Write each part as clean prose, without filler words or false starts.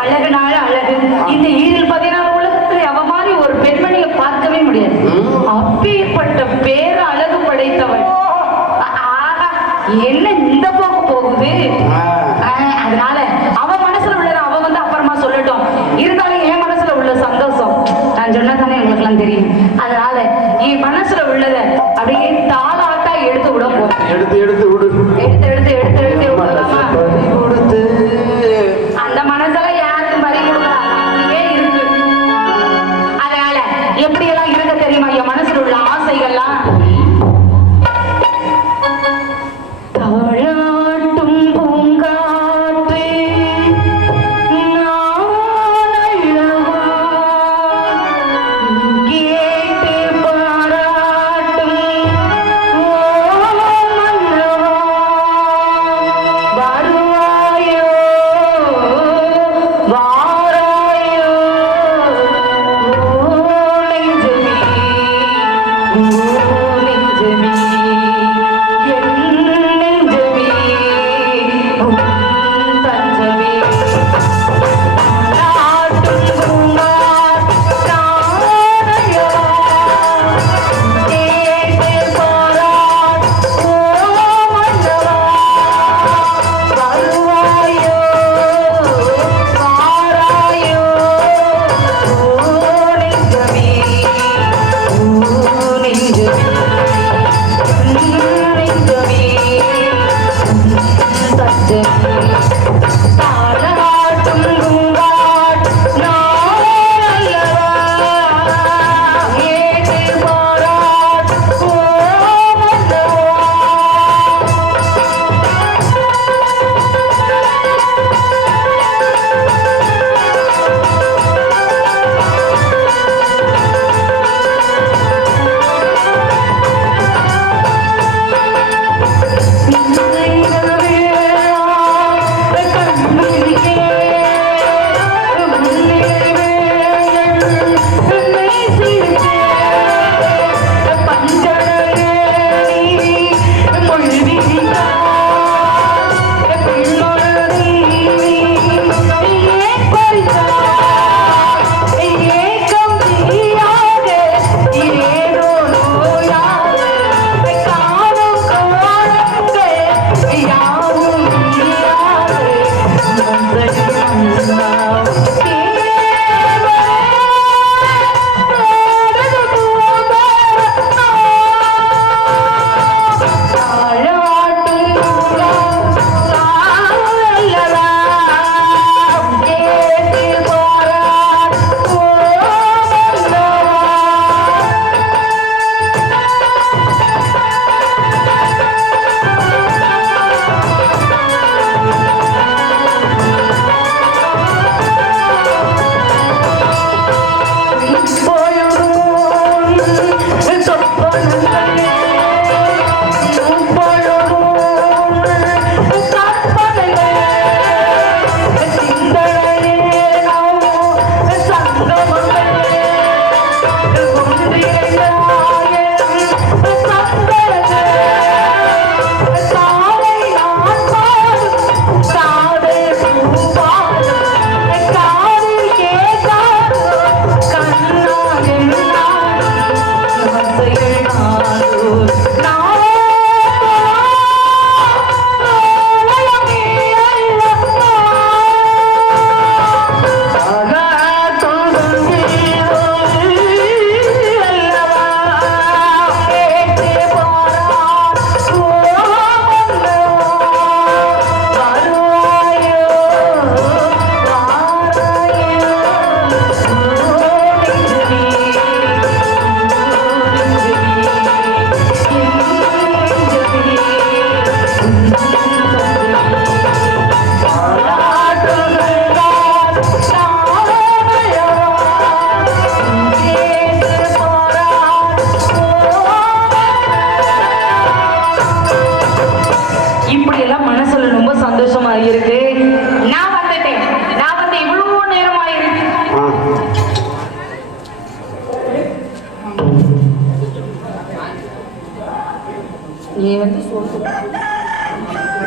அழகுனால அழகு. இந்த ஈரில் 16 உலகத்துல அவ மாதிரி ஒரு பெண்மணியை பார்க்கவே முடியாது. அப்பேற்பட்ட பேர அழகு படைத்தவள். என்ன இந்த போக்கு போகுது. அதனால அவ மனசுல உள்ளத அவ வந்து அப்புறமா சொல்லட்டும். இருந்தாலும் என் மனசுல உள்ள சந்தோஷம் நான் சொன்னதானே உங்களுக்கு எல்லாம் தெரியும். அதனால என் மனசுல உள்ளத அப்படியே தாளாட்டா எடுத்து விட போறேன். எடுத்து எடுத்து விடு. எடுத்து எடுத்து எடுத்து எடுத்து விடலாமா? அந்த மனசெல்லாம் யாருக்கும் பறி கொடுக்கலாம். அப்படியே இருக்கு. அதனால எப்படி எல்லாம் இருக்க தெரியுமா என் மனசுல உள்ள ஆசைகள்லாம்?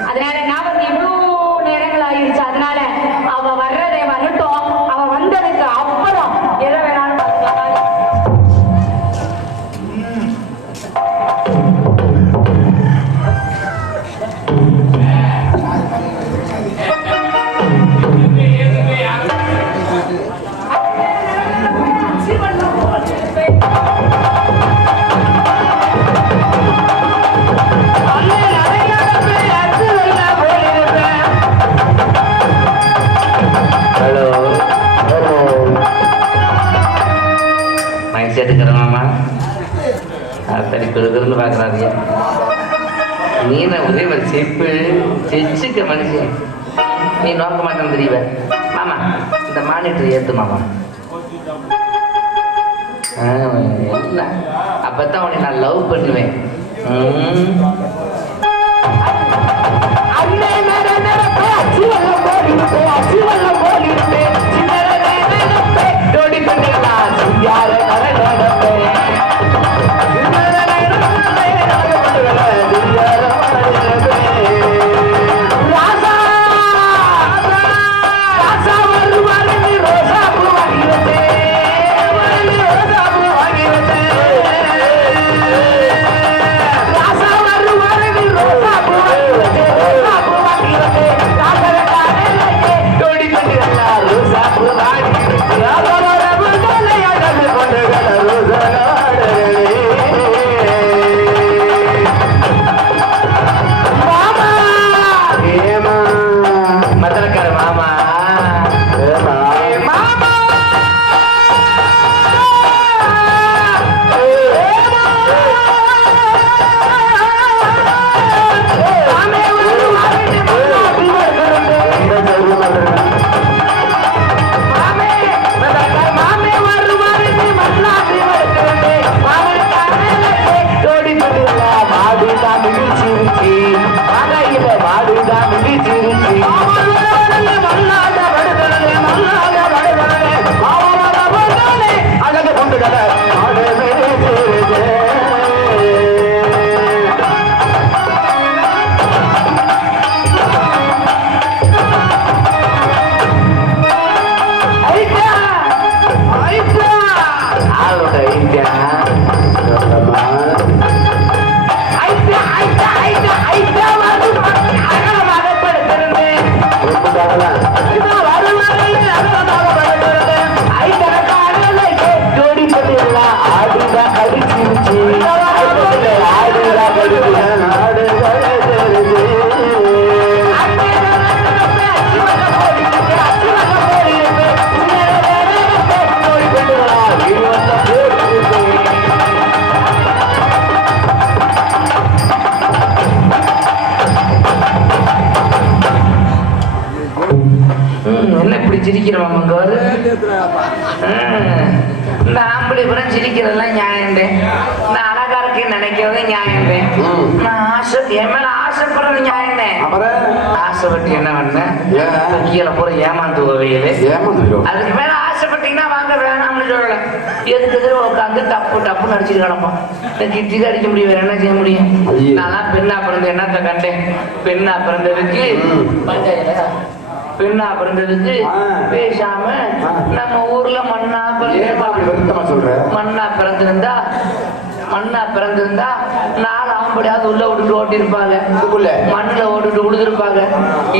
அதனால நான் வந்து இவ்வளவு நேரங்கள் ஆயிடுச்சு. அதனால அவ வர்றதை ஹலோ ஹலோ மைக் சேர்த்துக்கிறோமாம்மா அத்தடி குறுகுறுன்னு பார்க்குறாருயா நீ நான் ஒரே ஒரு செப்பு செச்சுக்க மனுஷன் நீ நோக்க மாட்டேன்னு தெரியவ மாமா இந்த மானிட்டர் ஏற்று மாமா இல்லை அப்பதான் உன்னை நான் லவ் பண்ணுவேன் இந்த ஆம்பளை புறம் சிரிக்கிறதெல்லாம் நியாயம். இந்த அழகாருக்கு நினைக்கிறது நியாயம். நான் ஆசை என் மேல ஆசைப்படுறது நியாயம். ஆசைப்பட்டு என்ன பண்ண கீழே பூரா ஏமாந்து போவையிலே அதுக்கு மேல ஆசைப்பட்டீங்கன்னா வாங்க வேணாம்னு சொல்லல. எதுக்கு எதிர உட்காந்து டப்பு டப்புன்னு அடிச்சுட்டு கிடப்போம். இந்த கிட்டிக்கு அடிக்க முடியும், வேற என்ன செய்ய முடியும்? நான் பெண்ணா பிறந்த என்னத்தை கண்டேன். பெண்ணா பிறந்ததுக்கு பெண்ணா பிறந்ததுக்கு பேசாம நம்ம ஊர்ல மண்ணா பிறந்திருந்தா நாலு ஆம்படியாவது உள்ள விட்டுட்டு ஓட்டிருப்பாங்க, மண்ணுல ஓட்டுட்டு உழுதுருப்பாங்க,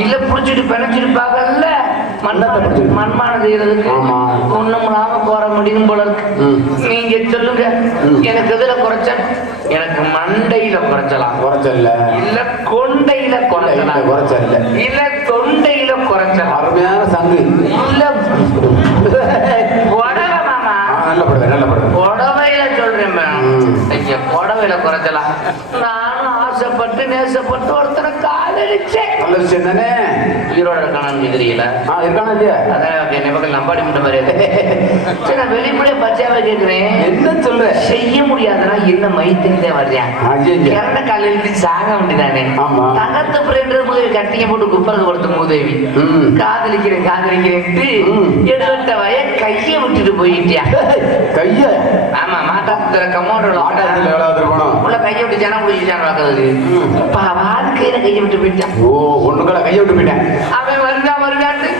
இல்ல புடிச்சிட்டு பிணைச்சிருப்பாங்கல்ல. மண்மானம் செய்யறதுக்கு ஒண்ணும் இல்லாம போற முடியும் போல இருக்கு. நீங்க சொல்லுங்க, எனக்கு எதுல குறைச்சல்? எனக்கு மண்டையில குறைச்சலாம், குறைச்சல இல்ல கொண்டையில குறைச்சல இல்ல தொண்டையில குறைச்சல். அருமையான சங்கு இல்ல புடவை மாமா, புடவையில சொல்றேன். புடவையில குறைச்சலாம். நானும் ஆசைப்பட்டு நேசப்பட்டு ஒருத்தனை காதலிச்சேன். நல்ல விஷயம் தானே. ஈரோட இருக்கானு தெரியல. அதான் நம்பாடி முட்டை மாதிரி நான் வெளிப்படையா பச்சையாவே கேட்கிறேன். என்ன சொல்ற? செய்ய முடியாதுன்னா என்ன மைத்திலே வர்றேன். இறந்த காலையில சாக வேண்டியதானே. தகத்து பிறன்ற முதவி கட்டிங்க போட்டு குப்பரது கொடுத்த மூதேவி காதலிக்கிறேன் எடுத்த வய கைய விட்டுட்டு போயிட்டியா? கைய? ஆமா, மாட்டாத்துல கமௌண்டோட உள்ள கைய விட்டு ஜனம் குடிச்சான் பார்க்கறது. வாழ்க்கையில கைய விட்டு போயிட்டான். ஓ, ஒண்ணுக்குள்ள கைய விட்டு போயிட்டேன். அவன் வருவான்னு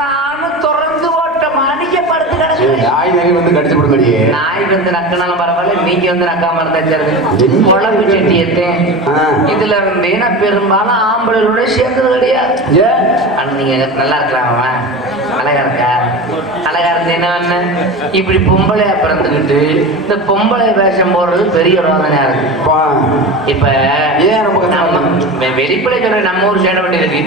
நானும் தொடர்ந்து ஓட்ட மாணிக்கப்படுத்து கிடக்கு. நாய் வந்து கடிச்சு கொடுங்க. நாய் வந்து நக்கினாலும் பரவாயில்ல, நீங்க வந்து நக்காம இருந்தாச்சு. குழம்பு செட்டி எடுத்தேன். இதுல இருந்து நான் பெரும்பாலும் ஆம்பளோட சேர்ந்தது கிடையாது. நீங்க நல்லா இருக்கலாம். அழகா இருக்கா? அழகா இருந்து என்ன பண்ண? இப்படி பொம்பளையா பிறந்துக்கிட்டு இந்த பொம்பளை வேஷம் போடுறது பெரிய ரோதனையா இருக்கு. இப்ப வெளிப்படை சொல்ற நம்ம ஊர் சேடப்பட்டி இருக்கு,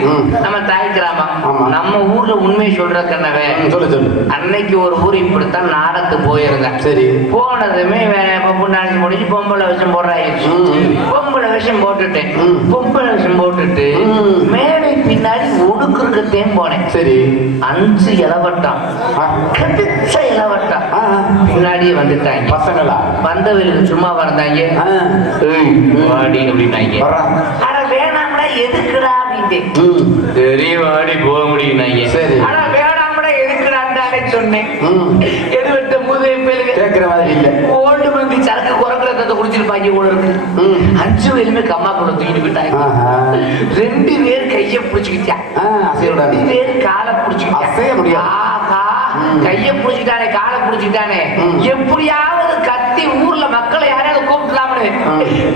நம்ம தாய் கிராமம், நம்ம ஊர்ல உண்மையை சொல்ற கண்ணவே அன்னைக்கு ஒரு ஊர் இப்படித்தான் நாடத்துக்கு போயிருந்தேன். சரி, போனதுமே பொண்ணாச்சி முடிஞ்சு பொம்பளை வேஷம் போடுறாயிடுச்சு. பொம்பளை வேஷம் போட்டுட்டேன். பொம்பளை வேஷம் போட்டுட்டு மேடை பின்னாடி ஒடுக்குறதுக்கேன் போனேன். சரி, 5 இளவட்டம் கடிச்ச இளவட்டம் பின்னாடியே வந்துட்டாங்க. பசங்களா வந்தவர்களுக்கு சும்மா வந்தாங்க. வாடி அப்படின்னாங்க. ஆனா வேணாம்டா எதுக்குடா அப்படின்ட்டு சரி வாடி போக முடியும்னாங்க. சரி, ஆனா வேணாம்டா எதுக்குடான்னு சொன்னேன். எது விட்ட முதல் பேருக்கு கேட்கிற மாதிரி இல்ல. ஓல்டு மந்தி சரக்கு குறைக்கிறத குடிச்சிருப்பாங்க போல இருக்கு. 5 பேருமே கம்மா கூட தூக்கிட்டு போயிட்டாங்க. 2 பேர் கைய பிடிச்சுக்கிட்டான். 2 பேர் காலை பிடிச்சுக்கிட்டான். அசைய முடியாது. கைய பிடிச்சிட்டானே காலை பிடிச்சிட்டானே, எப்படியாவது கத்தி ஊர்ல மக்களை யாரையாவது கூப்பிடலாம்னு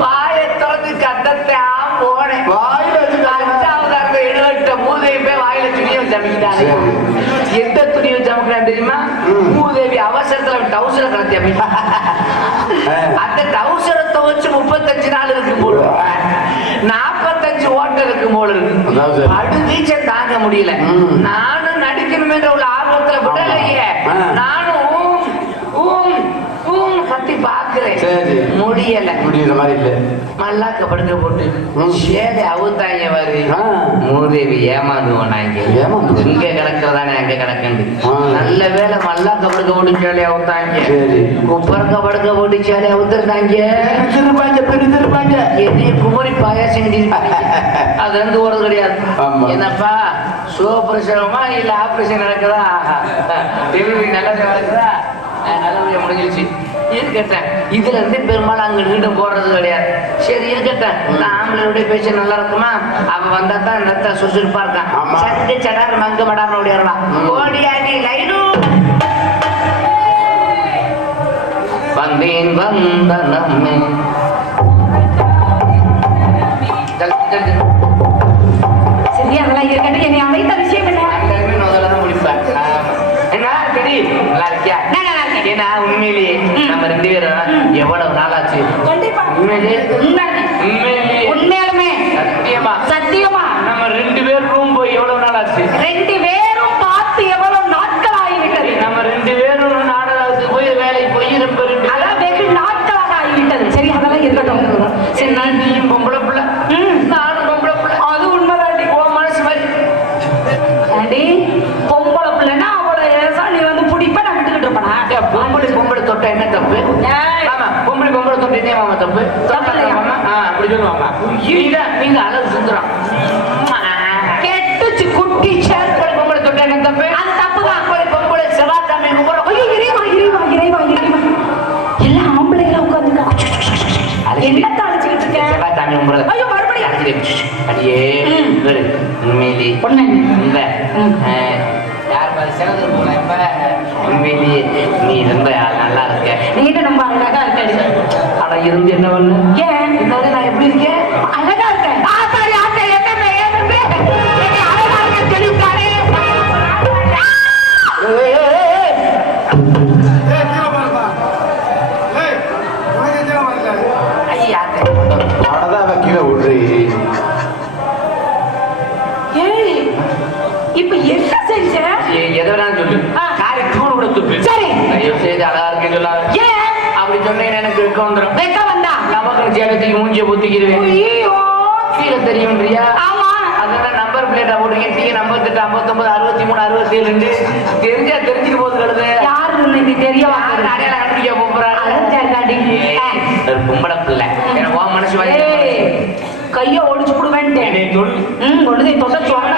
வாயை திறந்து கத்தத்தை போனேன். வாயில 5வது அந்த 7 மூதேவி வாயில துணியை சமைக்கிட்டானே. எந்த துணியை சமைக்கிறான் தெரியுமா? மூதேவி அவசரத்துல டவுசரை கலத்தி அமைப்பா. அந்த டவுசரை துவச்சு 35 நாள் இருக்கும் போது 45 ஓட்டம் இருக்கும் போல இருக்கு. அடுத்தீச்சம் தாங்க முடியல. நானும் நடிக்கணுமே உள்ள ஆர்வத்துல விடலையே. நானும் கத்தி பாக்குறேன். முடியல. முடியல மாதிரி இல்ல. மல்லாக்க படுக்க போட்டு சேலை அவுத்தாங்க பாரு. மூதேவி ஏமாந்துவோனாங்க. இங்க கிடக்கிறதானே அங்க கிடக்குது. நல்ல வேலை மல்லாக்க படுக்க போட்டு சேலை அவுத்தாங்க. குப்பரக்க படுக்க போட்டு சேலை அவுத்துருந்தாங்க. திருப்பாங்க என்னைய குமரி பாயாசம் அது வந்து ஓடுறது கிடையாது. என்னப்பா சோப்ரசவமா இல்ல ஆபரேஷன் நடக்குதா? டெலிவரி நல்லதா நடக்குதா? நல்லபடியா முடிஞ்சிருச்சு. இருக்கட்டேன். இதுல இருந்து பெரும்பாலும் அங்க வீடு போடுறது கிடையாது. சரி இருக்கட்டேன். ஆம்பளை பேச்ச நல்லா இருக்குமா? அவ வந்தா தான் நத்த சுசுப்பா இருக்கான். சட்டு சடார் மங்க மடார் ஓடிடலாம். ஓடியாடி லைடு வந்தேன் வந்த நம்மே சரி, அதெல்லாம் இருக்கட்டும். என்னை அழைத்த விஷயம் என்ன? முடிப்பேன். என்ன தெரி நல்லா இருக்கியா? ஏன்னா உண்மையிலேயே நம்ம 2 பேரும் எவ்வளவு நாளாச்சு? உண்மையாலுமே சத்தியமா சத்தியமா நம்ம 2 பேர் ரூம் போய் எவ்வளவு நாளாச்சு? 2 பேரும் பார்த்து எவ்வளவு நாட்கள் ஆகிவிட்டது. நம்ம 2 பேரும் நாடகத்துக்கு போய் வேலைக்கு போய் அதான் வெகு நாட்களாக ஆகிவிட்டது. சரி, அதெல்லாம் இருக்கட்டும். சரி, நீயும் பொம்பளை பிள்ளை, நானும் பொம்பளை பிள்ளை. அது உண்மைதாண்டி. ஓ மனசு மாதிரி பொம்பளை பிள்ளைன்னா அவளை நீ வந்து பிடிப்ப நான் விட்டுக்கிட்டு இருப்பா. பொம்பளை தொட்ட என்ன தப்பு? ஆமா, பொம்பளை தொட்ட என்ன மாமா தப்பு? அப்படி சொல்லுவாங்க. நீங்க அழகு சுந்தரம் கெட்டுச்சு குட்டி பொம்பளை தொட்ட என்ன தப்பு? அது தப்புதான். பொம்பளை செவ்வாய்க்கிழமை எல்லாம் ஆம்பளைங்களா உட்காந்து என்னத்தை அழைச்சிக்கிட்டு இருக்கேன்? செவ்வாய்க்கிழமை கும்பிடுறது. ஐயோ, மறுபடியும் அடியே உண்மையிலே இல்ல யார் சிறந்து போல. இப்ப உண்மையிலேயே நீ ரொம்ப நல்லா இருக்க. நீங்க ரொம்ப அழகா இருக்க. ஆனா இருந்து என்ன பண்ணு? ஏன் நான் எப்படி இருக்கேன்? அழகா இருக்கேன். அழகா இருக்க தெளிவுக்காரே. இப்ப என்ன செஞ்ச? எதை வேணாலும் சொல்லு. காரி தூள் கூட துப்பு. சரி, அழகா இருக்குன்னு சொல்லாது. ஏன் அப்படி சொன்னேன் எனக்கு வெக்க வந்துடும். வெக்க வந்தா நமக்கு சேலத்துக்கு மூஞ்சிய ஊத்திக்கிடுவேன். கீழே தெரியும்ன்றியா? ஆமா, அதெல்லாம் நம்பர் பிளேட்டா போட்டுக்கிட்டு 58 59 63 67 தெரிஞ்சா தெரிஞ்சுட்டு போது கழுது. யாரு இது தெரிய அடையாளம் கண்டுபிடிக்க போறாரு. பொம்பளை பிள்ளை உன் மனசு கைய ஒடிச்சு விடுவேன். ஒழுதை தொட்ட சொன்ன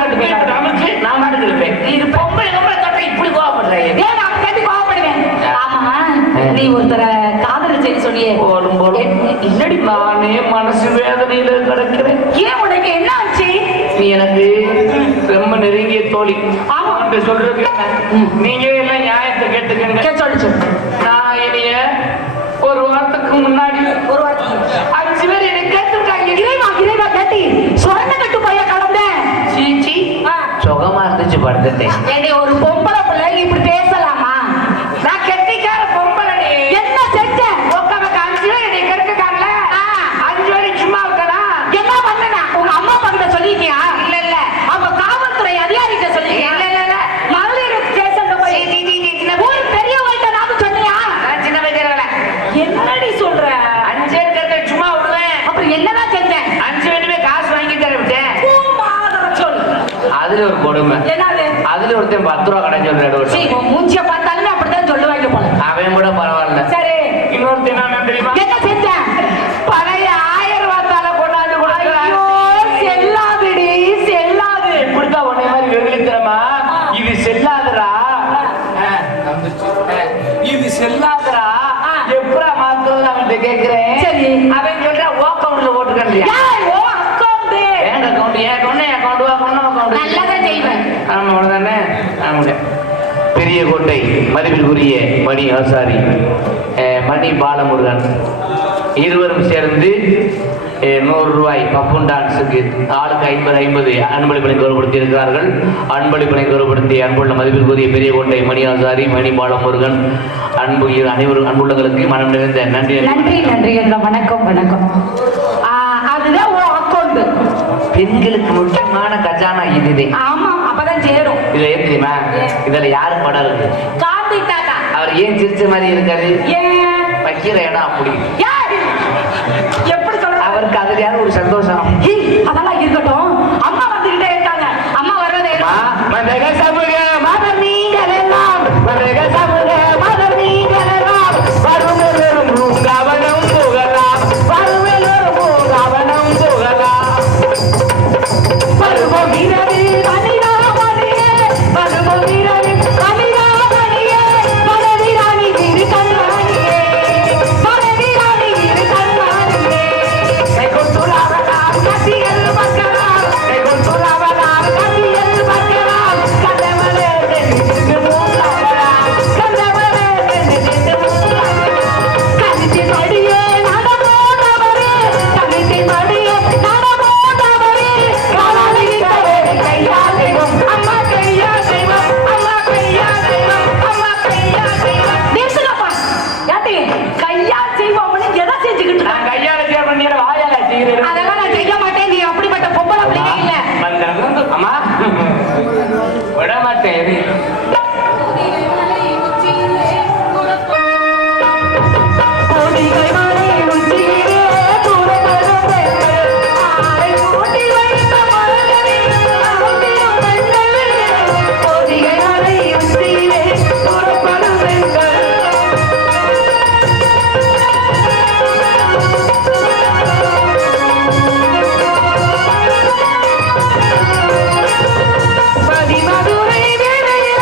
நமக்கு நான் பாட்டுக்கு இருப்பேன். இது பொம்பளை தொட்ட இப்படி கோவப்படுறேன். கோவப்படுவேன். ஆமா, நீ ஒருத்தர காதல் செய்ய சொல்லியே இல்லடி நானே மனசு வேதனையில கிடக்கிறேன். ஏன் உனக்கு என்ன ஆச்சு? நீ எனக்கு ரொம்ப நெருங்கிய தோழி. ஆமா, சொல்றது நீங்க எல்லாம் நியாயத்தை கேட்டுக்கங்க. சொல்லிச்சு. நான் இனிய ஒரு வாரத்துக்கு முன்னாடி 5 பேர் என்னை கேட்டுருக்காங்க. இறைவா கேட்டி சொன்ன கட்டு போய கிளம்ப. சீச்சி சுகமா இருந்துச்சு படுத்துட்டேன். ஏண்டி ஒரு பொம்பளை பிள்ளை இப்படி பேசலாமா? நான் கெட்டிக்கார பொம்பளை. என்ன செஞ்ச? உட்காமக்கு 5 பேர் நீ கெடுத்துக்காங்கல 5 பேர் சும்மா இருக்கா? என்ன பண்ணனா? உங்க அம்மா அப்பா கிட்ட சொல்லிட்டியா? இல்ல அப்ப காவல்துறை அதிகாரிகிட்ட சொல்லிட்டியா? இல்ல மகளிர் ஸ்டேஷன்ல போய் ஊர் பெரியவங்கள்ட்ட நாம சொன்னியா? நான் சின்ன பையன் என்னடி சொல்ற? 5 பேர் கெடுத்து சும்மா விடுவேன். அப்புறம் என்னதான் செஞ்சேன்? 5 பேருமே காசு வாங்கி தர விட்டேன். சொல்லு. அதுல ஒரு கொடுமை. என்னது? அதுல ஒருத்தன் 10 ரூபா கடை சொல்றாரு. சீ, உன் மூஞ்சிய பார்த்தாலுமே அப்படித்தான் சொல்லுவாங்க போல. அவன் கூட பரவாயில்ல. சரி, இன்னொருத்தன் என்ன தெரியுமா? என்ன செஞ்சேன்? பழைய 1000 ரூபாத்தால கொண்டாந்து ஐயோ, செல்லாதுடி, செல்லாது. இப்படிதான் உன்னை மாதிரி வெகுளித்தனமா இது செல்லாதுடா. இது செல்லாதுடா. எப்படா மாத்துறது அவன்கிட்ட கேக்குறேன். சரி. அவன் சொல்ற ஓ அக்கௌண்ட்ல போட்டுக்கலையா? ஏய், ஓ அக்கவுண்ட். என் அக்கௌண்ட் நல்லதான் செய்வேன். ஆமா அவ்வளவுதானே. ஆமாங்க. பெரிய கோட்டை மதிப்பிற்குரிய மணி ஆசாரி மணி பாலமுருகன் இருவரும் சேர்ந்து 100 ரூபாய் பப்புன் டான்ஸுக்கு ஆளுக்கு 50 அன்பளிப்பனை கௌரவப்படுத்தி இருக்கிறார்கள். அன்பளிப்பனை கௌரவப்படுத்திய அன்புள்ள மதிப்பிற்குரிய பெரிய கோட்டை மணி ஆசாரி மணி பாலமுருகன் அனைவரும் அன்புள்ளங்களுக்கு மனம் நிறைந்த நன்றி. நன்றி. வணக்கம். அதுதான் ஓ அக்கவுண்ட். பெண்களுக்கு முக்கியமான கஜானா இதுதே. ஆமா, அப்பதான் சேரும். இதுல ஏன் தெரியுமா? இதுல யாரு படம் இருக்கு? கார்த்திக். அவர் ஏன் சிரிச்ச மாதிரி இருக்காரு? ஏன் வைக்கிற இடம் அப்படி. எப்படி சொல்ற? அவருக்கு அதுலயாவது ஒரு சந்தோஷம். அதெல்லாம் இருக்கட்டும். அம்மா வந்துகிட்டே இருக்காங்க. அம்மா வர்றதே மதுரை வேலையில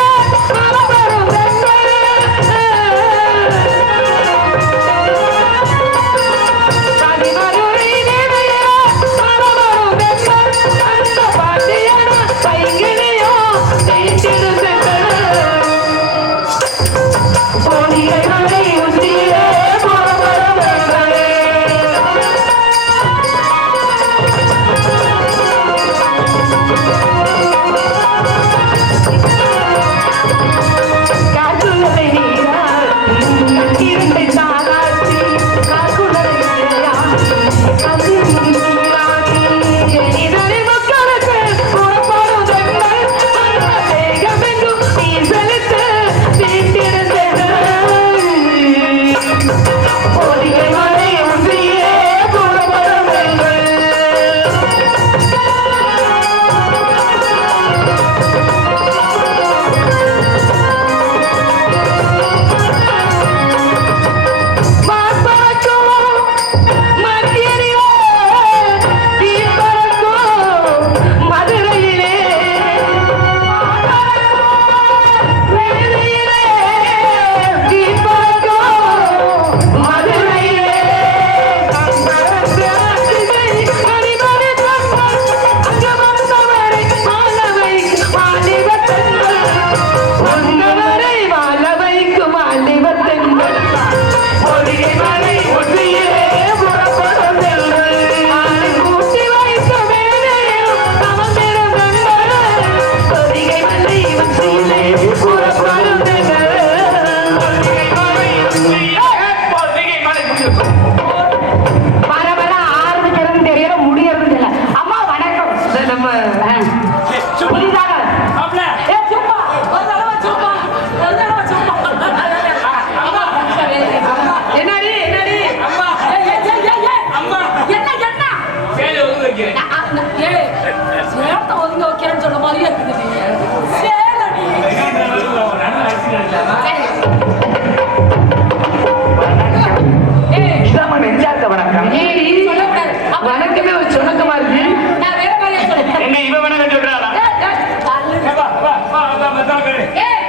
ஏய்,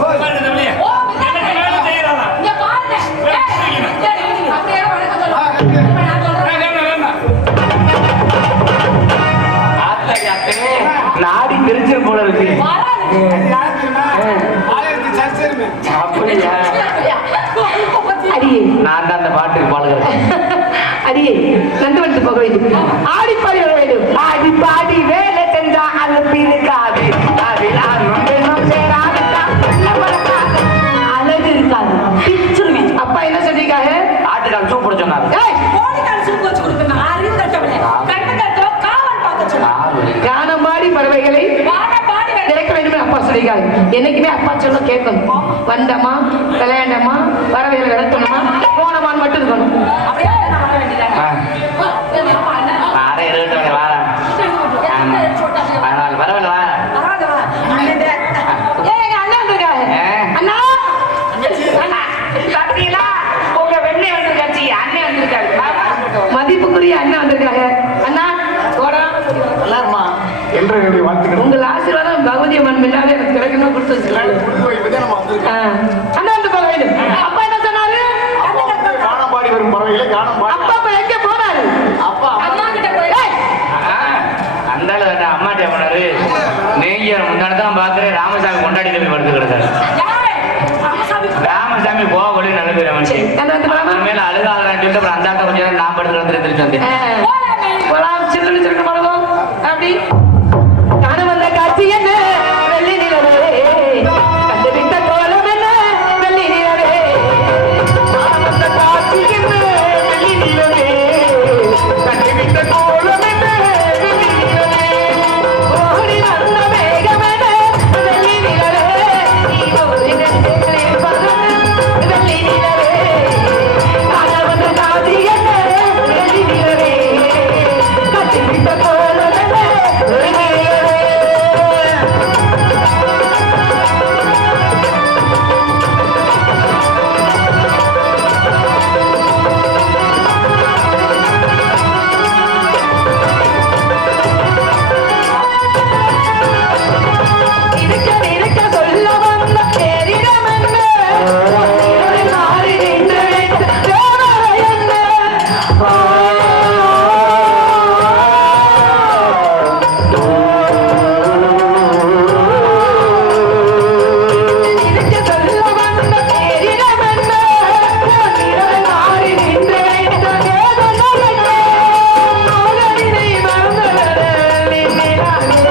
ஓ, இங்க பாருங்க. ஏய், அப்படியே வணக்கம் சொல்லுங்க. இப்ப நான் சொல்றேன். நாடி பிரிச்சு போல இருக்கு. அப்படியா? அடியே, நான் தான் அந்த பாட்டுக்கு பாடுகிறேன். அடியே, நண்டு வந்து போக வேண்டும். ஆடி பாடி வர வேண்டும். ஆடி பாடி வேலை சென்றா அழுப்பி இருக்காது. அதில் ஆர்வம் பெண்ணும் சேராதுக்கா. அழகு இருக்காது. பிச்சுருவி. அப்பா என்ன சொல்லிருக்காங்க? ஆட்டுக்கால் சூப் போட சொன்னார். ஏய், கோழிக்கால் சூப் வச்சு கொடுக்கணும். அறிவு கட்டவில்லை. கட்டு கட்டோ காவல் பார்க்க சொன்னார். கானம் பாடி பறவைகளை திறக்க வேண்டும் அப்பா சொல்லிருக்காங்க. என்னைக்குமே அப்பா சொல்ல கேட்கணும். வந்தமா, விளையாண்டமா, பறவைகளை விளக்கணுமா, போனமான்னு மட்டும் இருக்கணும். வாரேன் இருக்கட்டும் வாரேன். பரவாயில்ல வா. ஏய், எங்க அண்ணன் வந்திருக்காரு. அண்ணா, பாத்தீங்களா? உங்க வெண்ணை வந்திருக்காச்சு. அண்ணன் வந்திருக்காரு. மதிப்புக்குரிய அண்ணன் வந்திருக்காங்க. அண்ணா, எல்லாருமா என்னுடைய வாழ்த்துக்கள். உங்கள் ஆசீர்வாதம் பகவதி அம்மன் முன்னாலே எனக்கு கிடைக்கணும் கொடுத்து வச்சிருக்காங்க. அண்ணா வந்து போக வேண்டும். அப்பா என்ன சொன்னாரு? காணப்பாடி வரும் பறவைகளை காணப்பாடி. அப்பா அப்ப எங்க போனாரு? அப்பா அம்மா கிட்ட போய் அந்தால அம்மாட்டே போனாரு. நீங்க முன்னாடி தான் பாக்குறேன். ராமசாமி கொண்டாடி போய் படுத்து கிடக்காரு. ராமசாமி போக கொள்ளி நல்ல பேர் அவன் மேல அழுகாதான் சொல்லிட்டு அப்புறம் அந்த அக்கா கொஞ்சம் நேரம் நான் படுத்து கிடந்து திருச்சி வந்தேன். போலாம், சில்லு சிறுக்க மாட்டோம். அப்படி நானும் வந்த காட்சி என்ன வெள்ளி நிலவே, கண்டுபிடித்த கோலம் என்ன வெள்ளி நிலவே, நானும் வந்த காட்சி என்ன வெள்ளி நிலவே, கண்டுபிடித்த கோலம் என்ன வெள்ளி நிலவே, ஓடி வந்த மேகம் என்ன வெள்ளி நிலவே, நீ ஓடி நெஞ்சே பறந்து வெள்ளி நிலவே, நானும் வந்த காட்சி என்ன வெள்ளி நிலவே, கண்டுபிடித்த கோலம் என்ன வெள்ளி நிலவே. இருக்க சொல்ல வந்த பேரிடம் என்ன, மாறி நின்று வைத்த தேவரை என்ன, இருக்க சொல்ல வந்த பேரிடம் என்ன, மாறி நின்று வைத்த தேவரை என்ன, மோகனினை மறந்தவர்கள் நின்றார்கள்.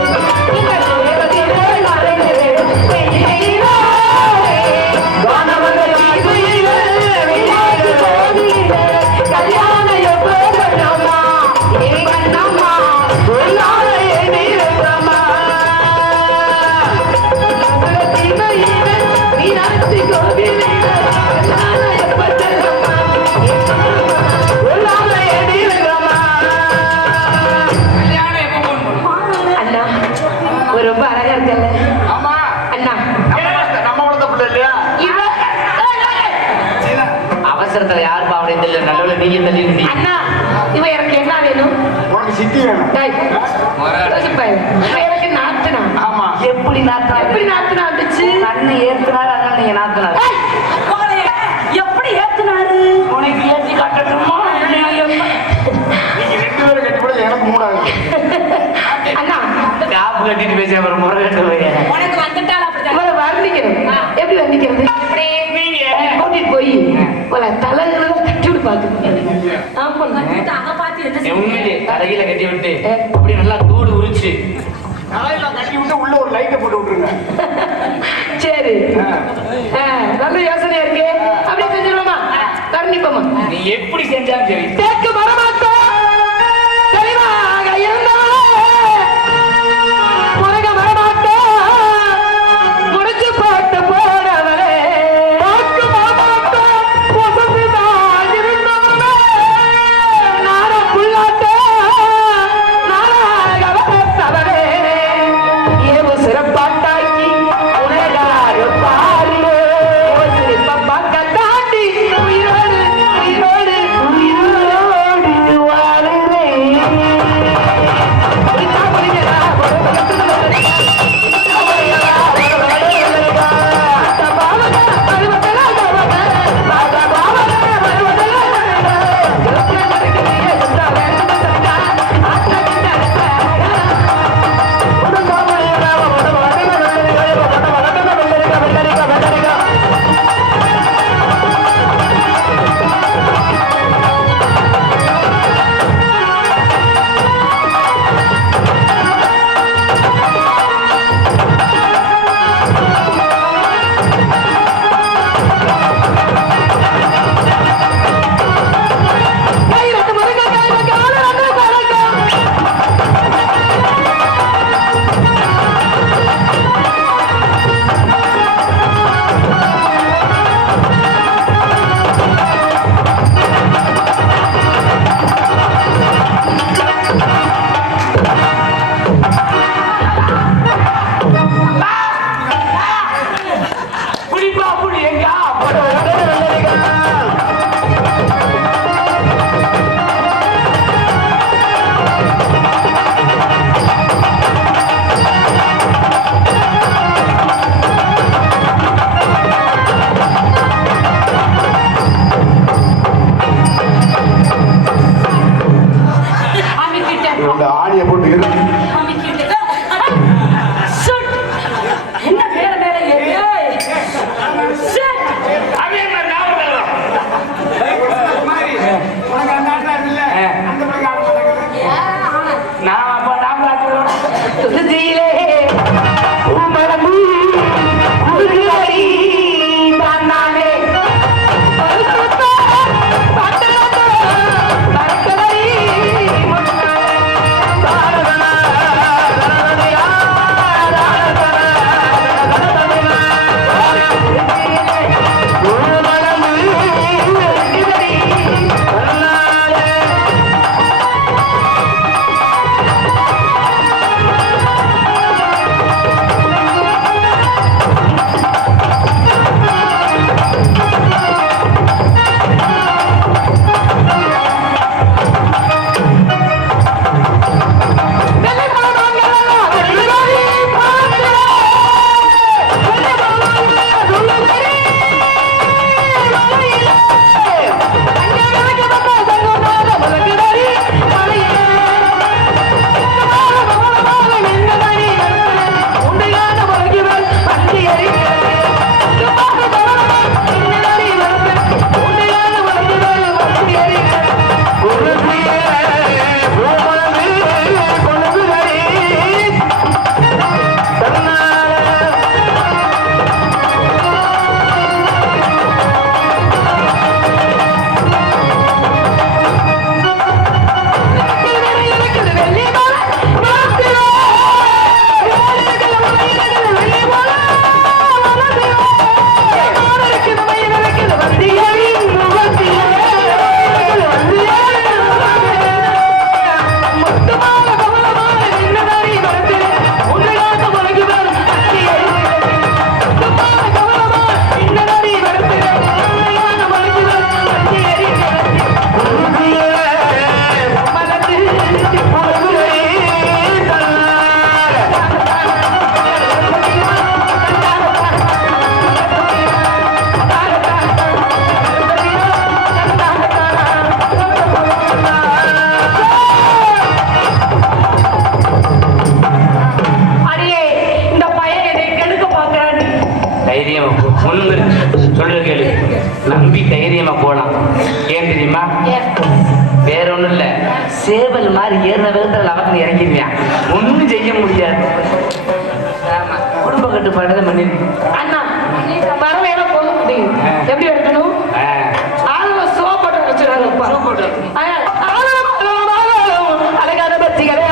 இந்த தேவதிலே மறைந்தது வெயிலிலே, வானவர்கள் ஆய்விலே, விளையாட்டு போதிலே, கல்யாண எப்போதம்மா, இனி கண்ணம்மா, ஒரு நாளை எண்ணிருந்தம்மா. தீமையிலே, மீனாட்சி கோவிலிலே, கல்யாண எப்போதம்மா, ஒரு நாளை எண்ணிருந்தம்மா. அண்ணா, ஒரு ரொம்ப அழகா இருக்கல்ல ஆமா அண்ணா. நம்ம வளர்த்த பிள்ளை இல்லையா? அவசரத்துல யாருப்பா அப்படி தெரியல. நல்ல நீங்க தள்ளி அண்ணா, இவ எனக்கு என்ன வேணும்? உனக்கு சித்தி வேணும். டேய், யோசிப்பா, இவ எனக்கு நாத்துனா. ஆமா எப்படி நாத்தினாரு? எப்படி நாத்துனா வந்துச்சு? கண்ணு ஏத்துனாரு. அதனால நீங்க நாத்தினாரு. ஏய், எப்படி ஏத்துனாரு? உனக்கு ஏற்றி காட்டட்டுமா? நீங்க ரெண்டு பேரும் கட்டி போட எனக்கு மூடாது. அண்ணா, காப்பு கட்டிட்டு பேசி அப்புறம் முறை கட்டு போய் உனக்கு வந்துட்டால அப்படிதான். இவரை வர்ணிக்கணும். எப்படி வர்ணிக்கிறது? நீங்க கூட்டிட்டு போய் ஒரு தலைகளை கட்டி விடு பாக்கு. ஆமா, அங்க பாத்து என்ன உண்மையிலே தரையில கட்டி விட்டு அப்படி நல்லா தூடு உரிச்சு தலையெல்லாம் கட்டி விட்டு உள்ள ஒரு லைட்டை போட்டு விட்டுருங்க. சரி, நல்ல யோசனை இருக்கு. அப்படியே செஞ்சிருவோமா? வர்ணிப்போமா? நீ எப்படி செஞ்சாலும் சரி. தேக்கு வரமாட்டோம் தெளிவாக இருந்தவளே, முருக வரமாட்டோம் முடிச்சு போட்டு போனவளே, பார்க்க வரமாட்டோம் வசதிதான் இருந்தவளே, நார புல்லாட்டோம் நாராக வளர்த்தவளே, ஏவு சிறப்பாட்டாக்கி உலகாரு பாரு, சிரிப்ப பக்க தாண்டி உயிரோடு உயிரோடு உயிரோடு தைரியமா முன்னு சொல்ற கேளு, நம்பி தைரியமா போலாம். ஏன் தெரியுமா? வேற ஒண்ணும் இல்ல, சேவல் மாதிரி ஏறின வேகத்துல லவத்துல இறங்கிருவியா, ஒண்ணும் செய்ய முடியாது. ஆமா, குடும்ப கட்டுப்பாடு பண்ணிருக்கு. அண்ணா பறவையில போக முடியும். எப்படி எடுக்கணும்? ஆளுங்க சோப்பட்டு வச்சுருவாங்கப்பா. அழகான பத்திகளே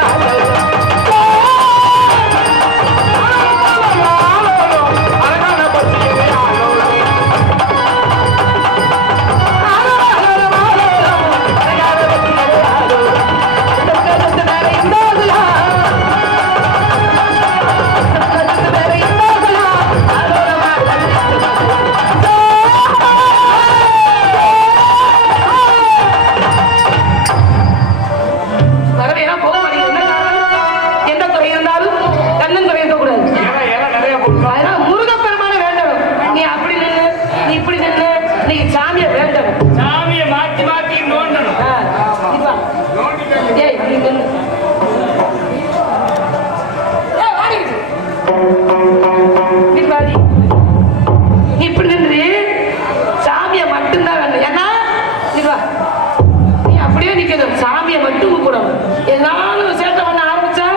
சாமியை மட்டும் கூப்பிடணும். எல்லாரும் சேட்டை பண்ண ஆரம்பிச்சா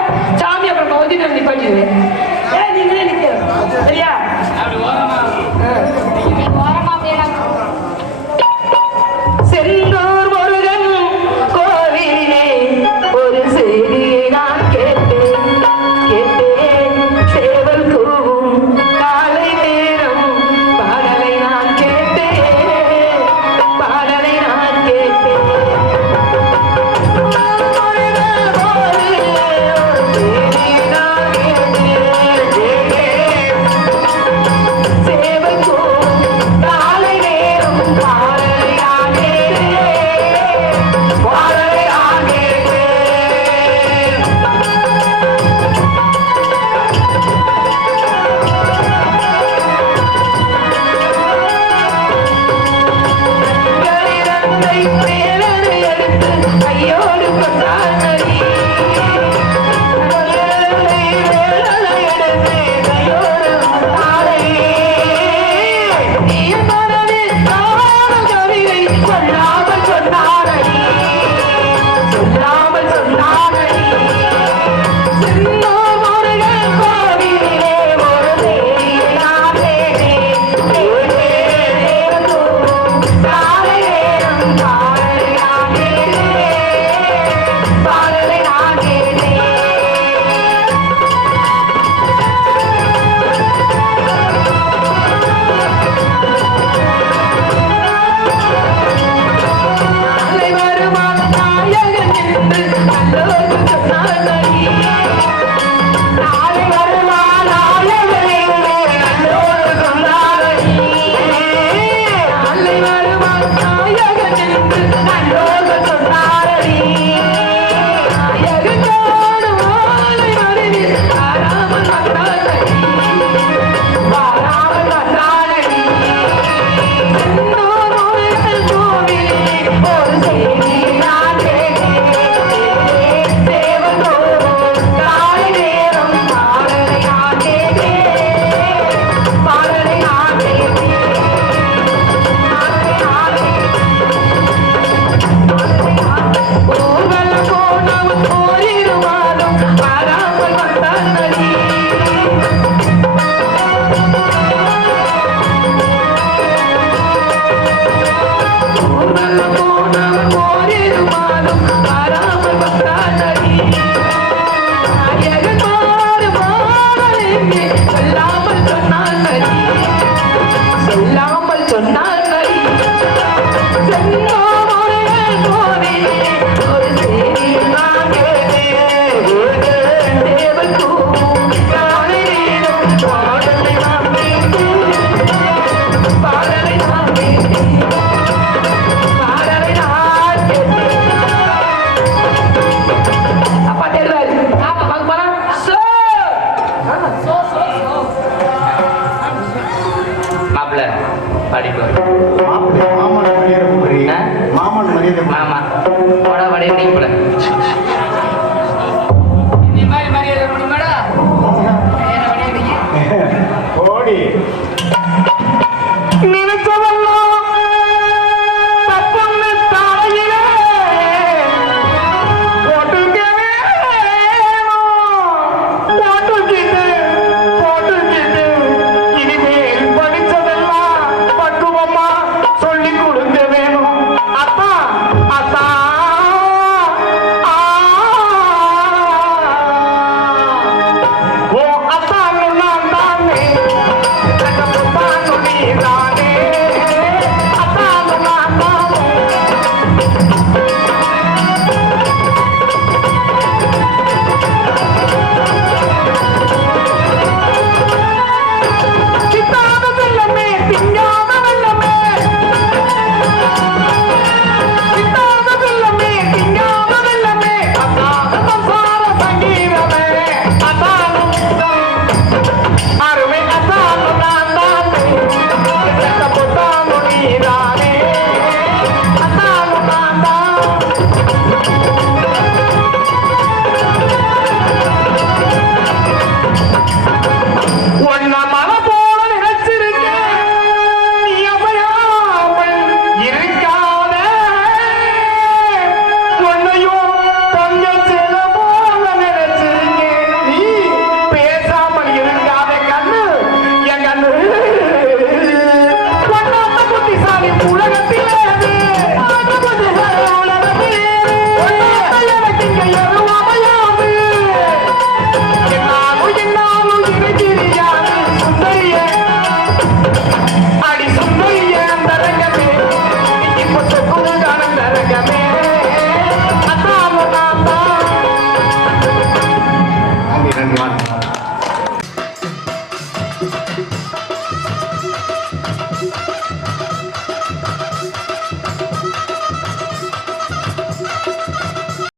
சாமி அப்புறம் பகுதி நான் நிப்பாட்டிடுவேன். நீங்களே நிக்க சரியா? செந்தூர் முருகன் கோவிலே ஒரு செய்தியை நான் கேட்டேன். சேவல் கூவும் காலை நேரம் பாடலை நான் கேட்டேன். பாடலை நான் கேட்டேன். நினைச்சவ